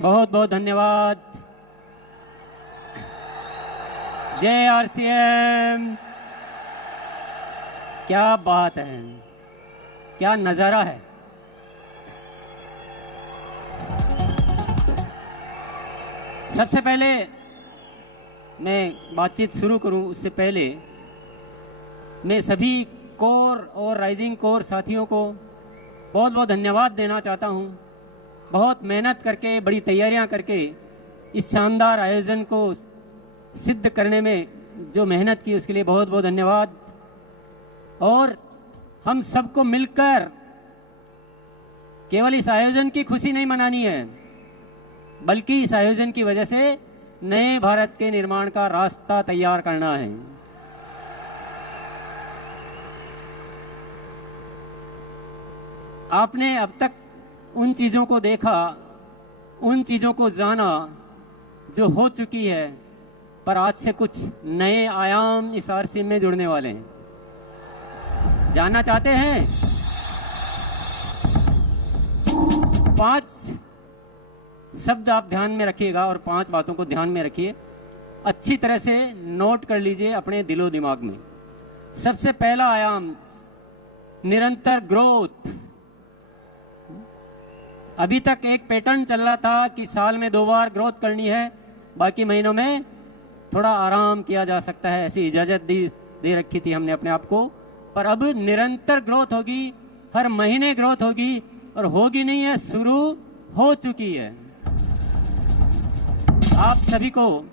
बहुत बहुत धन्यवाद। जय आरसीएम। क्या बात है, क्या नज़ारा है। सबसे पहले मैं बातचीत शुरू करूं उससे पहले मैं सभी कोर और राइजिंग कोर साथियों को बहुत बहुत धन्यवाद देना चाहता हूं। बहुत मेहनत करके, बड़ी तैयारियां करके इस शानदार आयोजन को सिद्ध करने में जो मेहनत की उसके लिए बहुत बहुत धन्यवाद। और हम सबको मिलकर केवल इस आयोजन की खुशी नहीं मनानी है, बल्कि इस आयोजन की वजह से नए भारत के निर्माण का रास्ता तैयार करना है। आपने अब तक उन चीज़ों को देखा, उन चीज़ों को जाना जो हो चुकी है, पर आज से कुछ नए आयाम इस आरसीएम में जुड़ने वाले हैं। जानना चाहते हैं? 5 शब्द आप ध्यान में रखिएगा और 5 बातों को ध्यान में रखिए, अच्छी तरह से नोट कर लीजिए अपने दिलो दिमाग में। सबसे पहला आयाम निरंतर ग्रोथ। अभी तक एक पैटर्न चल रहा था कि साल में 2 बार ग्रोथ करनी है, बाकी महीनों में थोड़ा आराम किया जा सकता है, ऐसी इजाजत दे रखी थी हमने अपने आप को। पर अब निरंतर ग्रोथ होगी, हर महीने ग्रोथ होगी, और होगी नहीं है, शुरू हो चुकी है। आप सभी को,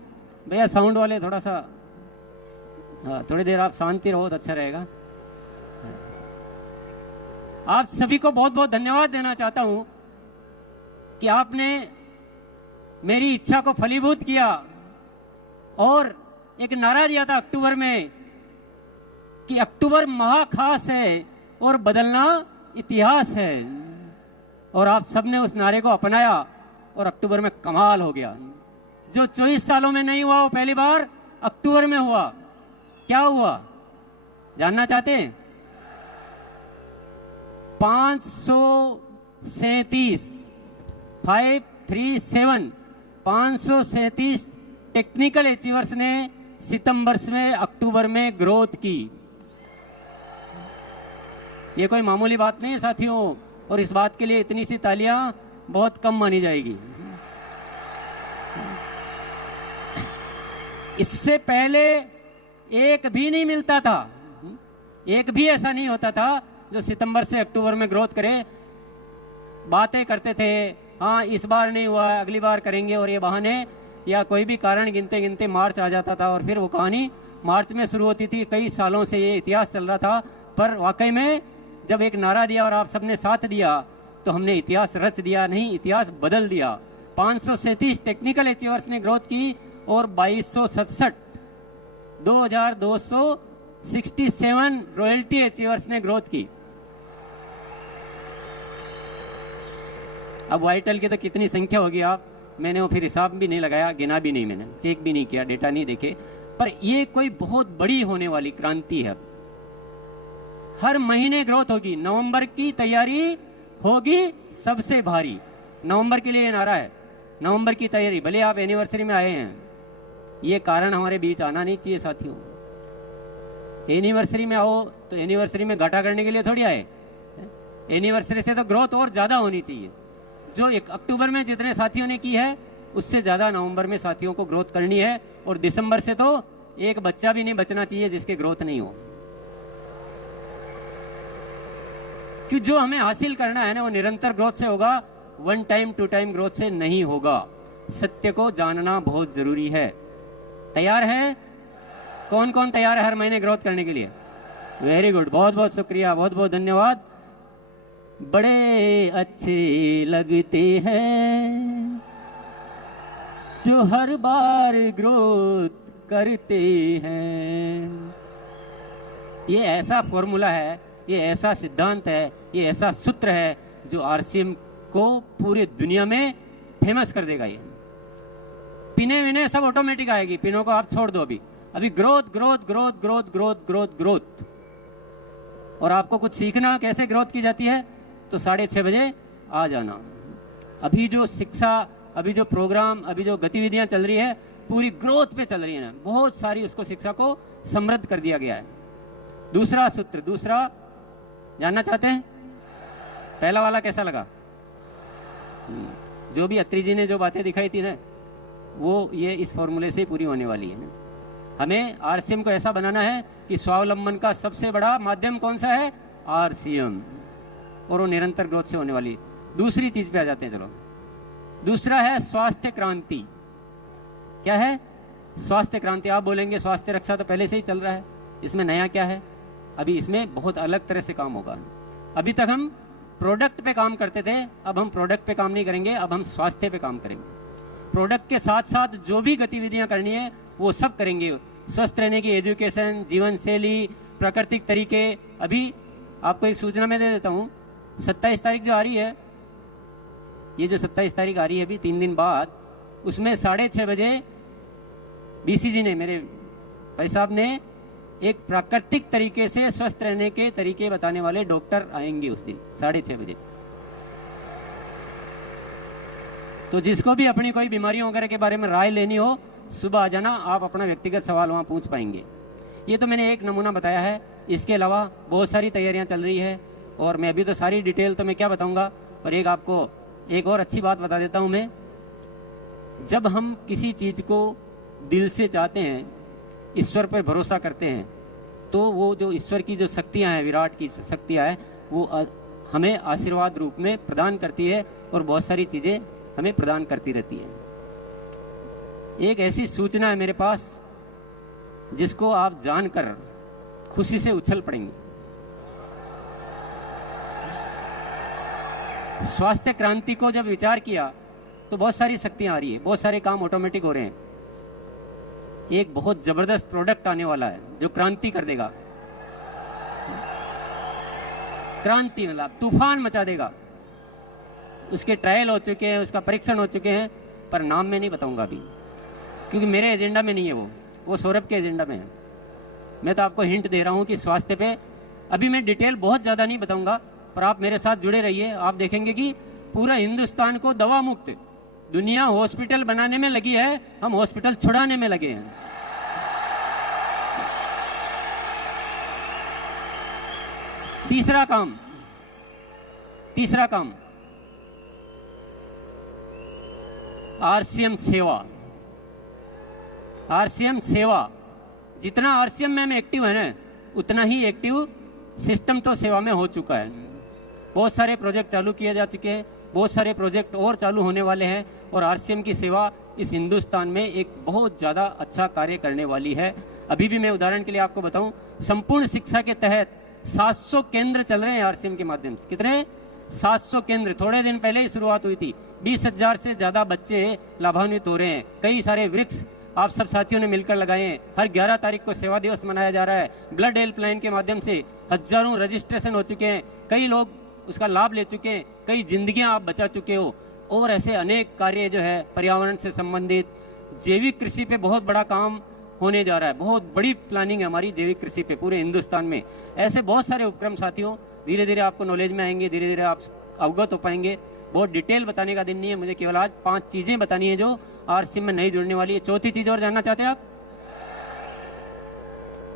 भैया साउंड वाले थोड़ा सा, थोड़ी देर आप शांति रहो तो अच्छा रहेगा। आप सभी को बहुत बहुत धन्यवाद देना चाहता हूं कि आपने मेरी इच्छा को फलीभूत किया और एक नारा दिया था अक्टूबर में कि अक्टूबर महाखास है और बदलना इतिहास है, और आप सबने उस नारे को अपनाया और अक्टूबर में कमाल हो गया। जो 24 सालों में नहीं हुआ वो पहली बार अक्टूबर में हुआ। क्या हुआ जानना चाहते हैं? 537 टेक्निकल अचीवर्स ने सितंबर में अक्टूबर में ग्रोथ की। ये कोई मामूली बात नहीं है साथियों, और इस बात के लिए इतनी सी तालियां बहुत कम मानी जाएगी। इससे पहले एक भी नहीं मिलता था, एक भी ऐसा नहीं होता था जो सितंबर से अक्टूबर में ग्रोथ करे। बातें करते थे, हाँ इस बार नहीं हुआ, अगली बार करेंगे, और ये बहाने या कोई भी कारण गिनते गिनते मार्च आ जाता था और फिर वो कहानी मार्च में शुरू होती थी। कई सालों से ये इतिहास चल रहा था, पर वाकई में जब एक नारा दिया और आप सबने साथ दिया तो हमने इतिहास रच दिया, नहीं इतिहास बदल दिया। 537 टेक्निकल अचीवर्स ने ग्रोथ की और 2267 रॉयल्टी अचीवर्स ने ग्रोथ की। अब वाइटल की तो कितनी संख्या होगी मैंने वो फिर हिसाब भी नहीं लगाया, गिना भी नहीं, मैंने चेक भी नहीं किया, डेटा नहीं देखे, पर ये कोई बहुत बड़ी होने वाली क्रांति है। हर महीने ग्रोथ होगी। नवंबर की तैयारी होगी सबसे भारी। नवंबर के लिए नारा है, नवंबर की तैयारी। भले आप एनिवर्सरी में आए हैं, ये कारण हमारे बीच आना नहीं चाहिए साथियों। एनिवर्सरी में आओ तो एनिवर्सरी में घाटा करने के लिए थोड़ी आए। एनिवर्सरी से तो ग्रोथ और ज्यादा होनी चाहिए। जो 1 अक्टूबर में जितने साथियों ने की है उससे ज्यादा नवंबर में साथियों को ग्रोथ करनी है, और दिसंबर से तो एक बच्चा भी नहीं बचना चाहिए जिसके ग्रोथ नहीं हो। कि जो हमें हासिल करना है ना वो निरंतर ग्रोथ से होगा, 1 टाइम 2 टाइम ग्रोथ से नहीं होगा। सत्य को जानना बहुत जरूरी है। तैयार है? कौन कौन तैयार है हर महीने ग्रोथ करने के लिए? वेरी गुड, बहुत बहुत शुक्रिया, बहुत बहुत धन्यवाद। बड़े अच्छे लगते हैं जो हर बार ग्रोथ करते हैं। ये ऐसा फॉर्मूला है, ये ऐसा सिद्धांत है, ये ऐसा सूत्र है जो आरसीएम को पूरी दुनिया में फेमस कर देगा। ये पिने विने सब ऑटोमेटिक आएगी, पिनों को आप छोड़ दो। अभी growth growth growth growth growth growth growth. और आपको कुछ सीखना कैसे ग्रोथ की जाती है तो 6:30 बजे आ जाना। अभी जो शिक्षा अभी जो प्रोग्राम, अभी जो गतिविधियां चल रही है, पूरी ग्रोथ पे चल रही है ना, बहुत सारी उसको शिक्षा को समृद्ध कर दिया गया है। दूसरा सूत्र, दूसरा जानना चाहते हैं? पहला वाला कैसा लगा? जो भी अत्री जी ने जो बातें दिखाई थी ना, वो ये इस फॉर्मूले से पूरी होने वाली है। हमें आरसीएम को ऐसा बनाना है कि स्वावलंबन का सबसे बड़ा माध्यम कौन सा है? आरसीएम, और वो निरंतर ग्रोथ से होने वाली है। दूसरी चीज पे आ जाते हैं, चलो। दूसरा है स्वास्थ्य क्रांति। क्या है? स्वास्थ्य क्रांति। आप बोलेंगे स्वास्थ्य रक्षा तो पहले से ही चल रहा है, इसमें नया क्या है? अभी इसमें बहुत अलग तरह से काम होगा। अभी तक हम प्रोडक्ट पे काम करते थे, अब हम प्रोडक्ट पे काम नहीं करेंगे, अब हम स्वास्थ्य पे काम करेंगे। प्रोडक्ट के साथ साथ जो भी गतिविधियां करनी है वो सब करेंगे। स्वस्थ रहने की एजुकेशन, जीवन शैली, प्राकृतिक तरीके। अभी आपको एक सूचना मैं दे देता हूँ, 27 तारीख जो आ रही है, ये जो 27 तारीख आ रही है अभी 3 दिन बाद, उसमें 6:30 बजे बीसीजी ने, मेरे भाई साहब ने, एक प्राकृतिक तरीके से स्वस्थ रहने के तरीके बताने वाले डॉक्टर आएंगे उस दिन 6:30 बजे। तो जिसको भी अपनी कोई बीमारियों वगैरह के बारे में राय लेनी हो, सुबह आ जाना, आप अपना व्यक्तिगत सवाल वहां पूछ पाएंगे। ये तो मैंने एक नमूना बताया है, इसके अलावा बहुत सारी तैयारियां चल रही है, और मैं अभी तो सारी डिटेल तो मैं क्या बताऊंगा, पर एक आपको एक और अच्छी बात बता देता हूं मैं। जब हम किसी चीज को दिल से चाहते हैं, ईश्वर पर भरोसा करते हैं, तो वो जो ईश्वर की जो शक्तियां हैं, विराट की शक्तियां हैं, वो हमें आशीर्वाद रूप में प्रदान करती है, और बहुत सारी चीजें हमें प्रदान करती रहती है। एक ऐसी सूचना है मेरे पास जिसको आप जानकर खुशी से उछल पड़ेंगे। स्वास्थ्य क्रांति को जब विचार किया तो बहुत सारी शक्तियां आ रही है, बहुत सारे काम ऑटोमेटिक हो रहे हैं। एक बहुत जबरदस्त प्रोडक्ट आने वाला है जो क्रांति कर देगा। क्रांति मतलब तूफान मचा देगा। उसके ट्रायल हो चुके हैं, उसका परीक्षण हो चुके हैं, पर नाम में नहीं बताऊंगा अभी, क्योंकि मेरे एजेंडा में नहीं है वो सौरभ के एजेंडा में है। मैं तो आपको हिंट दे रहा हूं कि स्वास्थ्य पे अभी मैं डिटेल बहुत ज्यादा नहीं बताऊंगा, पर आप मेरे साथ जुड़े रहिए। आप देखेंगे कि पूरा हिंदुस्तान को दवा मुक्त, दुनिया हॉस्पिटल बनाने में लगी है, हम हॉस्पिटल छुड़ाने में लगे हैं। तीसरा काम आरसीएम सेवा। आरसीएम सेवा, जितना आरसीएम में एक्टिव है ना, उतना ही एक्टिव सिस्टम तो सेवा में हो चुका है। बहुत सारे प्रोजेक्ट चालू किए जा चुके हैं, बहुत सारे प्रोजेक्ट और चालू होने वाले हैं, और आरसीएम की सेवा इस हिंदुस्तान में एक बहुत ज्यादा अच्छा कार्य करने वाली है। अभी भी मैं उदाहरण के लिए आपको बताऊं, संपूर्ण शिक्षा के तहत 700 केंद्र चल रहे हैं आरसीएम के माध्यम से। कितने? 700 केंद्र। थोड़े दिन पहले ही शुरुआत हुई थी, 20,000 से ज्यादा बच्चे लाभान्वित हो रहे हैं। कई सारे वृक्ष आप सब साथियों ने मिलकर लगाए हैं। हर 11 तारीख को सेवा दिवस मनाया जा रहा है। ब्लड हेल्पलाइन के माध्यम से हजारों रजिस्ट्रेशन हो चुके हैं, कई लोग उसका लाभ ले चुके हैं, कई जिंदगियां आप बचा चुके हो, और ऐसे अनेक कार्य जो है पर्यावरण से संबंधित, जैविक कृषि पे बहुत बड़ा काम होने जा रहा है। बहुत बड़ी प्लानिंग है हमारी जैविक कृषि पे पूरे हिंदुस्तान में। ऐसे बहुत सारे उपक्रम साथियों धीरे धीरे आपको नॉलेज में आएंगे, धीरे धीरे आप अवगत हो पाएंगे। बहुत डिटेल बताने का दिन नहीं है, मुझे केवल आज 5 चीजें बतानी है जो आरसीएम में नहीं जुड़ने वाली है। चौथी चीज और जानना चाहते हैं आप?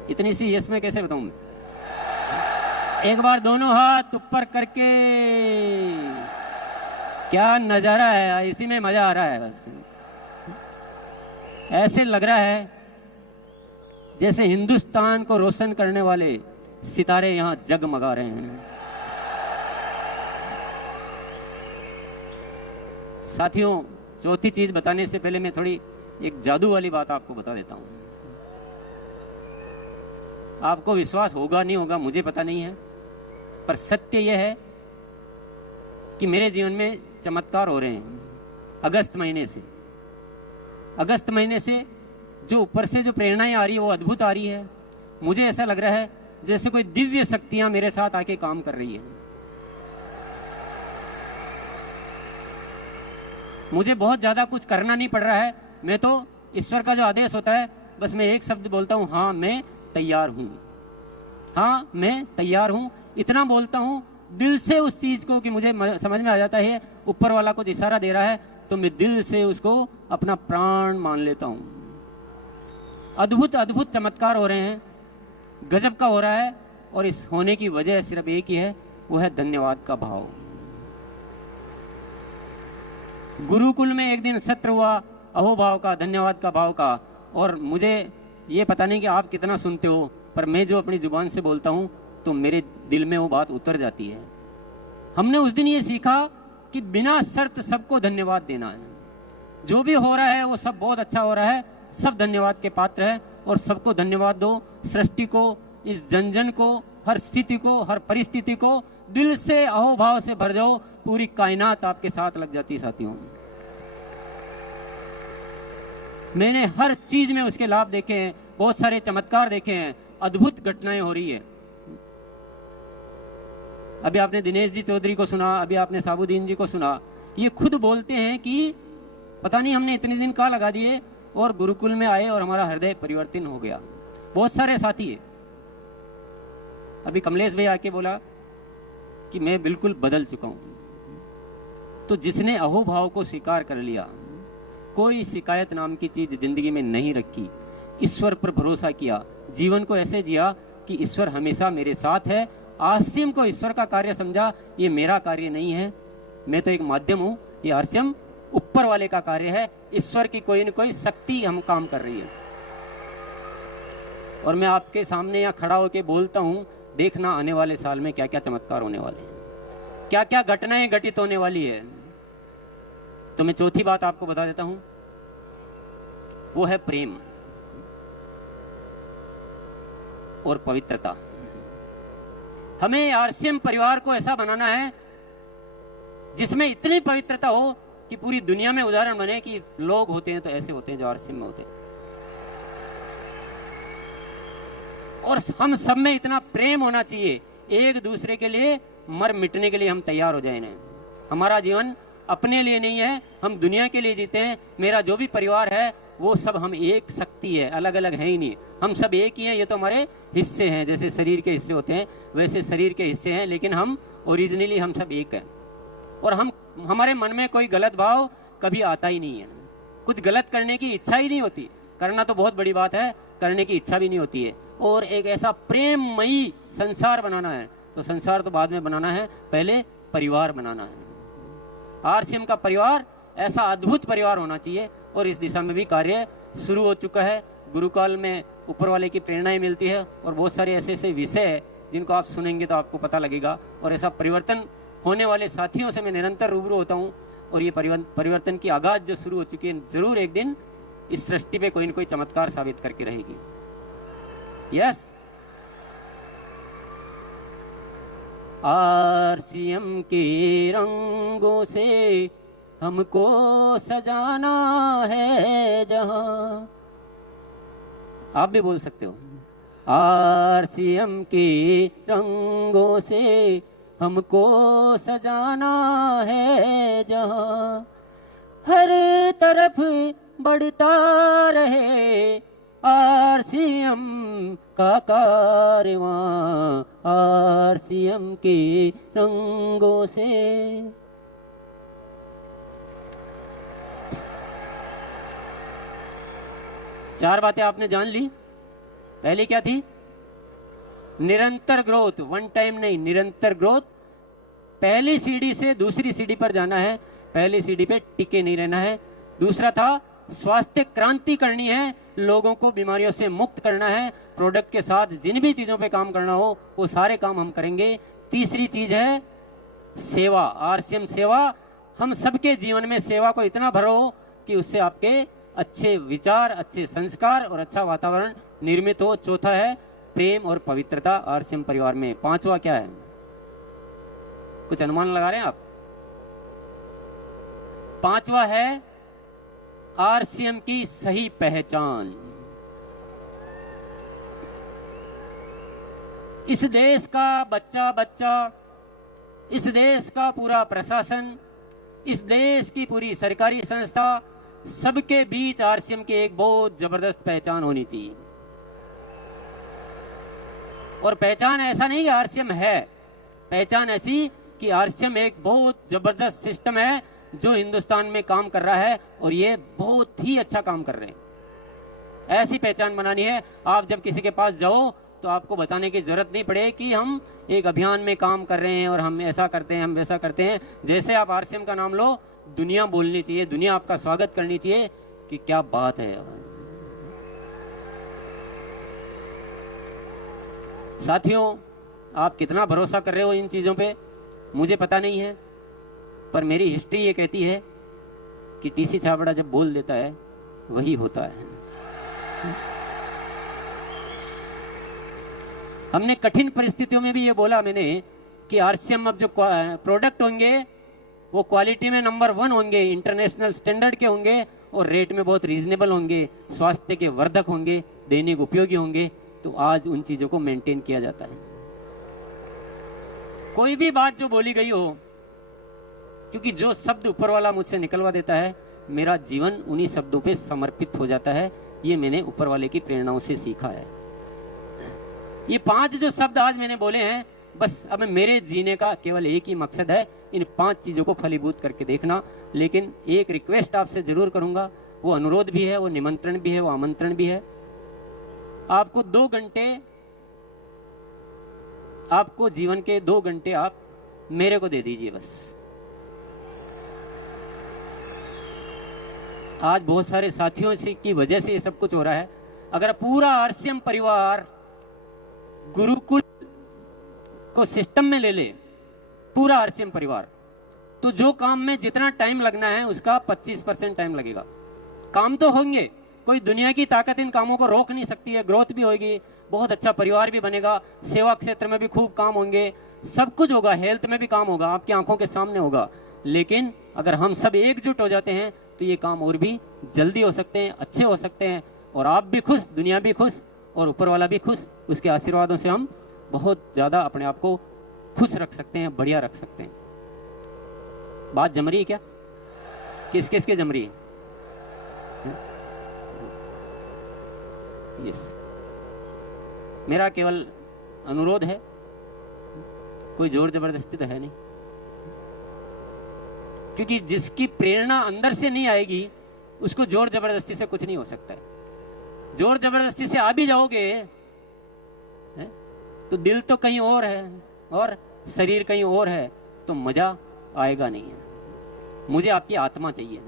इतनी सी यस में कैसे बताऊं? एक बार दोनों हाथ ऊपर करके, क्या नजारा है, इसी में मजा आ रहा है। बस ऐसे लग रहा है जैसे हिंदुस्तान को रोशन करने वाले सितारे यहां जगमगा रहे हैं। साथियों, चौथी चीज बताने से पहले मैं थोड़ी एक जादू वाली बात आपको बता देता हूं। आपको विश्वास होगा नहीं होगा मुझे पता नहीं है, पर सत्य यह है कि मेरे जीवन में चमत्कार हो रहे हैं। अगस्त महीने से जो ऊपर से जो प्रेरणाएं आ रही है वो अद्भुत आ रही है। मुझे ऐसा लग रहा है जैसे कोई दिव्य शक्तियां मेरे साथ आके काम कर रही है। मुझे बहुत ज्यादा कुछ करना नहीं पड़ रहा है, मैं तो ईश्वर का जो आदेश होता है बस मैं एक शब्द बोलता हूं, हाँ मैं तैयार हूं, हाँ मैं तैयार हूं। इतना बोलता हूं दिल से उस चीज को, कि मुझे समझ में आ जाता है ऊपर वाला कुछ इशारा दे रहा है, तो मैं दिल से उसको अपना प्राण मान लेता हूं। अद्भुत अद्भुत चमत्कार हो रहे हैं, गजब का हो रहा है, और इस होने की वजह सिर्फ एक ही है, वो है धन्यवाद का भाव। गुरुकुल में एक दिन सत्र हुआ अहोभाव का, धन्यवाद का भाव का, और मुझे ये पता नहीं कि आप कितना सुनते हो, पर मैं जो अपनी जुबान से बोलता हूं तो मेरे दिल में वो बात उतर जाती है। हमने उस दिन ये सीखा कि बिना शर्त सबको धन्यवाद देना है। जो भी हो रहा है वो सब बहुत अच्छा हो रहा है, सब धन्यवाद के पात्र है, और सबको धन्यवाद दो। सृष्टि को, इस जन जन को, हर स्थिति को, हर परिस्थिति को दिल से अहोभाव से भर जाओ, पूरी कायनात आपके साथ लग जाती है। साथियों, मैंने हर चीज में उसके लाभ देखे हैं, बहुत सारे चमत्कार देखे हैं, अद्भुत घटनाएं हो रही है। अभी आपने दिनेश जी चौधरी को सुना, अभी आपने साबुद्दीन जी को सुना, ये खुद बोलते हैं कि पता नहीं हमने इतने दिन कहाँ लगा दिए और गुरुकुल में आए और हमारा हृदय परिवर्तन हो गया। बहुत सारे साथी है। अभी कमलेश भाई आके बोला कि मैं बिल्कुल बदल चुका हूं। तो जिसने अहोभाव को स्वीकार कर लिया, कोई शिकायत नाम की चीज जिंदगी में नहीं रखी, ईश्वर पर भरोसा किया, जीवन को ऐसे जिया कि ईश्वर हमेशा मेरे साथ है, आरसीएम को ईश्वर का कार्य समझा, ये मेरा कार्य नहीं है, मैं तो एक माध्यम हूं, ये आरसीएम ऊपर वाले का कार्य है, ईश्वर की कोई न कोई शक्ति हम काम कर रही है। और मैं आपके सामने यहाँ खड़ा होकर बोलता हूं, देखना आने वाले साल में क्या क्या चमत्कार होने वाले हैं, क्या क्या घटनाएं घटित होने वाली है। तो मैं चौथी बात आपको बता देता हूं, वो है प्रेम और पवित्रता। हमें आरसीएम परिवार को ऐसा बनाना है जिसमें इतनी पवित्रता हो कि पूरी दुनिया में उदाहरण बने कि लोग होते हैं तो ऐसे होते हैं जो आरसीएम में होते हैं। और हम सब में इतना प्रेम होना चाहिए, एक दूसरे के लिए मर मिटने के लिए हम तैयार हो जाए। हमारा जीवन अपने लिए नहीं है, हम दुनिया के लिए जीते हैं। मेरा जो भी परिवार है वो सब हम एक शक्ति है, अलग अलग है ही नहीं, हम सब एक ही हैं। ये तो हमारे हिस्से हैं, जैसे शरीर के हिस्से होते हैं वैसे शरीर के हिस्से हैं, लेकिन हम ओरिजिनली हम सब एक हैं। और हमारे मन में कोई गलत भाव कभी आता ही नहीं है, कुछ गलत करने की इच्छा ही नहीं होती। करना तो बहुत बड़ी बात है, करने की इच्छा भी नहीं होती है। और एक ऐसा प्रेममयी संसार बनाना है, तो संसार तो बाद में बनाना है, पहले परिवार बनाना है। आरसीएम का परिवार ऐसा अद्भुत परिवार होना चाहिए, और इस दिशा में भी कार्य शुरू हो चुका है। गुरुकाल में ऊपर वाले की प्रेरणाएं मिलती है, और बहुत सारे ऐसे ऐसे विषय है जिनको आप सुनेंगे तो आपको पता लगेगा। और ऐसा परिवर्तन होने वाले साथियों से मैं निरंतर रूबरू होता हूँ, और ये परिवर्तन की आगाज जो शुरू हो चुकी है, जरूर एक दिन इस सृष्टि पे कोई न कोई चमत्कार साबित करके रहेगी। यस, आरसीएम के रंगों से हमको सजाना है जहां। आप भी बोल सकते हो, आरसीएम के रंगों से हमको सजाना है जहां, हर तरफ बढ़ता रहे आरसीएम का कारवां, आरसीएम के रंगों से। चार बातें आपने जान ली। पहली क्या थी? निरंतर ग्रोथ, वन टाइम नहीं, निरंतर ग्रोथ। पहली सीढ़ी से दूसरी सीढ़ी पर जाना है, पहली सीढ़ी पे टिके नहीं रहना है। दूसरा था स्वास्थ्य क्रांति करनी है, लोगों को बीमारियों से मुक्त करना है। प्रोडक्ट के साथ जिन भी चीजों पे काम करना हो वो सारे काम हम करेंगे। तीसरी चीज है सेवा, आरसीएम सेवा। हम सबके जीवन में सेवा को इतना भरो कि उससे आपके अच्छे विचार, अच्छे संस्कार और अच्छा वातावरण निर्मित हो। चौथा है प्रेम और पवित्रता आरसीएम परिवार में। पांचवा क्या है? कुछ अनुमान लगा रहे हैं आप? पांचवा है आरसीएम की सही पहचान। इस देश का बच्चा बच्चा, इस देश का पूरा प्रशासन, इस देश की पूरी सरकारी संस्था, सबके बीच आरसीएम की एक बहुत जबरदस्त पहचान होनी चाहिए। और पहचान ऐसा नहीं कि आरसीएम है, पहचान ऐसी कि आरसीएम एक बहुत जबरदस्त सिस्टम है जो हिंदुस्तान में काम कर रहा है और ये बहुत ही अच्छा काम कर रहे हैं। ऐसी पहचान बनानी है। आप जब किसी के पास जाओ तो आपको बताने की जरूरत नहीं पड़े कि हम एक अभियान में काम कर रहे हैं और हम ऐसा करते हैं, हम वैसा करते हैं। जैसे आप आरसीएम का नाम लो, दुनिया बोलनी चाहिए, दुनिया आपका स्वागत करनी चाहिए कि क्या बात है। साथियों, आप कितना भरोसा कर रहे हो इन चीजों पे मुझे पता नहीं है, पर मेरी हिस्ट्री ये कहती है कि टीसी छाबड़ा जब बोल देता है वही होता है। हमने कठिन परिस्थितियों में भी ये बोला मैंने कि आरसीएम अब जो प्रोडक्ट होंगे वो क्वालिटी में नंबर 1 होंगे, इंटरनेशनल स्टैंडर्ड के होंगे और रेट में बहुत रीजनेबल होंगे, स्वास्थ्य के वर्धक होंगे, दैनिक उपयोगी होंगे। तो आज उन चीजों को मेंटेन किया जाता है। कोई भी बात जो बोली गई हो, क्योंकि जो शब्द ऊपर वाला मुझसे निकलवा देता है, मेरा जीवन उन्हीं शब्दों पे समर्पित हो जाता है। ये मैंने ऊपर वाले की प्रेरणाओं से सीखा है। ये 5 जो शब्द आज मैंने बोले हैं, बस अब मेरे जीने का केवल एक ही मकसद है, इन 5 चीजों को फलीभूत करके देखना। लेकिन एक रिक्वेस्ट आपसे जरूर करूंगा, वो अनुरोध भी है, वो निमंत्रण भी है, वो आमंत्रण भी है। आपको 2 घंटे, आपको जीवन के 2 घंटे आप मेरे को दे दीजिए बस। आज बहुत सारे साथियों से की वजह से ये सब कुछ हो रहा है। अगर पूरा आरसीएम परिवार गुरुकुल को सिस्टम में ले ले, पूरा आरसीएम परिवार, तो जो काम में जितना टाइम लगना है उसका 25% टाइम लगेगा। काम तो होंगे, कोई दुनिया की ताकत इन कामों को रोक नहीं सकती है। ग्रोथ भी होगी, बहुत अच्छा परिवार भी बनेगा, सेवा क्षेत्र में भी खूब काम होंगे, सब कुछ होगा, हेल्थ में भी काम होगा, आपकी आंखों के सामने होगा। लेकिन अगर हम सब एकजुट हो जाते हैं तो ये काम और भी जल्दी हो सकते हैं, अच्छे हो सकते हैं, और आप भी खुश, दुनिया भी खुश और ऊपर वाला भी खुश। उसके आशीर्वादों से हम बहुत ज्यादा अपने आप को खुश रख सकते हैं, बढ़िया रख सकते हैं। बात जम रही है क्या? किस किस के जम रही है? यस, मेरा केवल अनुरोध है, कोई जोर जबरदस्ती तो है नहीं, क्योंकि जिसकी प्रेरणा अंदर से नहीं आएगी उसको जोर जबरदस्ती से कुछ नहीं हो सकता है। जोर जबरदस्ती से आ भी जाओगे तो दिल तो कहीं और है और शरीर कहीं और है, तो मजा आएगा नहीं है। मुझे आपकी आत्मा चाहिए।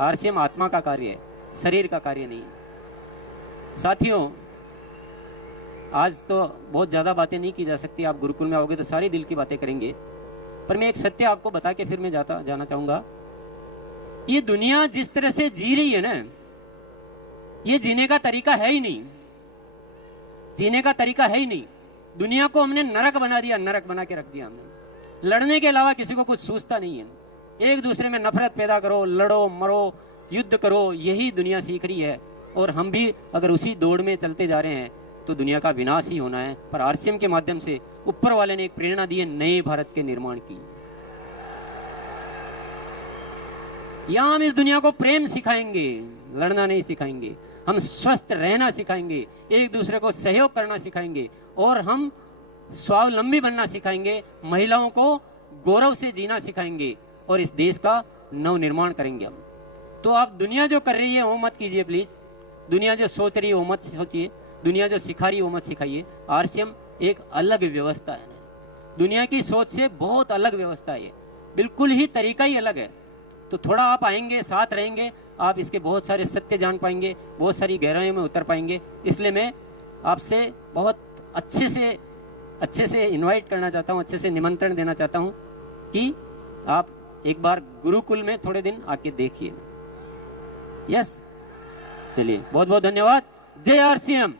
आरसीएम आत्मा का कार्य है, शरीर का कार्य नहीं है। साथियों, आज तो बहुत ज्यादा बातें नहीं की जा सकती, आप गुरुकुल में आओगे तो सारी दिल की बातें करेंगे, पर मैं एक सत्य आपको बता के फिर मैं जाना चाहूंगा। ये दुनिया जिस तरह से जी रही है ना, ये जीने का तरीका है ही नहीं, जीने का तरीका है ही नहीं। दुनिया को हमने नरक बना दिया, नरक बना के रख दिया हमने। लड़ने के अलावा किसी को कुछ सूझता नहीं है। एक दूसरे में नफरत पैदा करो, लड़ो, मरो, युद्ध करो, यही दुनिया सीख रही है। और हम भी अगर उसी दौड़ में चलते जा रहे हैं तो दुनिया का विनाश ही होना है। पर आरसीएम के माध्यम से ऊपर वाले ने एक प्रेरणा दी है नए भारत के निर्माण की। यहां हम इस दुनिया को प्रेम सिखाएंगे, लड़ना नहीं सिखाएंगे। हम स्वस्थ रहना सिखाएंगे, एक दूसरे को सहयोग करना सिखाएंगे और हम स्वावलंबी बनना सिखाएंगे। महिलाओं को गौरव से जीना सिखाएंगे और इस देश का नव निर्माण करेंगे हम। तो आप दुनिया जो कर रही है वो मत कीजिए प्लीज, दुनिया जो सोच रही है वो मत सोचिए, दुनिया जो सिखा रही है वो मत सिखाइए। आरसीएम एक अलग व्यवस्था है, दुनिया की सोच से बहुत अलग व्यवस्था है, बिल्कुल ही तरीका ही अलग है। तो थोड़ा आप आएंगे, साथ रहेंगे, आप इसके बहुत सारे सत्य जान पाएंगे, बहुत सारी गहराइयों में उतर पाएंगे। इसलिए मैं आपसे बहुत अच्छे से इनवाइट करना चाहता हूँ, अच्छे से निमंत्रण देना चाहता हूँ कि आप एक बार गुरुकुल में थोड़े दिन आके देखिए। यस, चलिए, बहुत बहुत धन्यवाद। जय आरसीएम।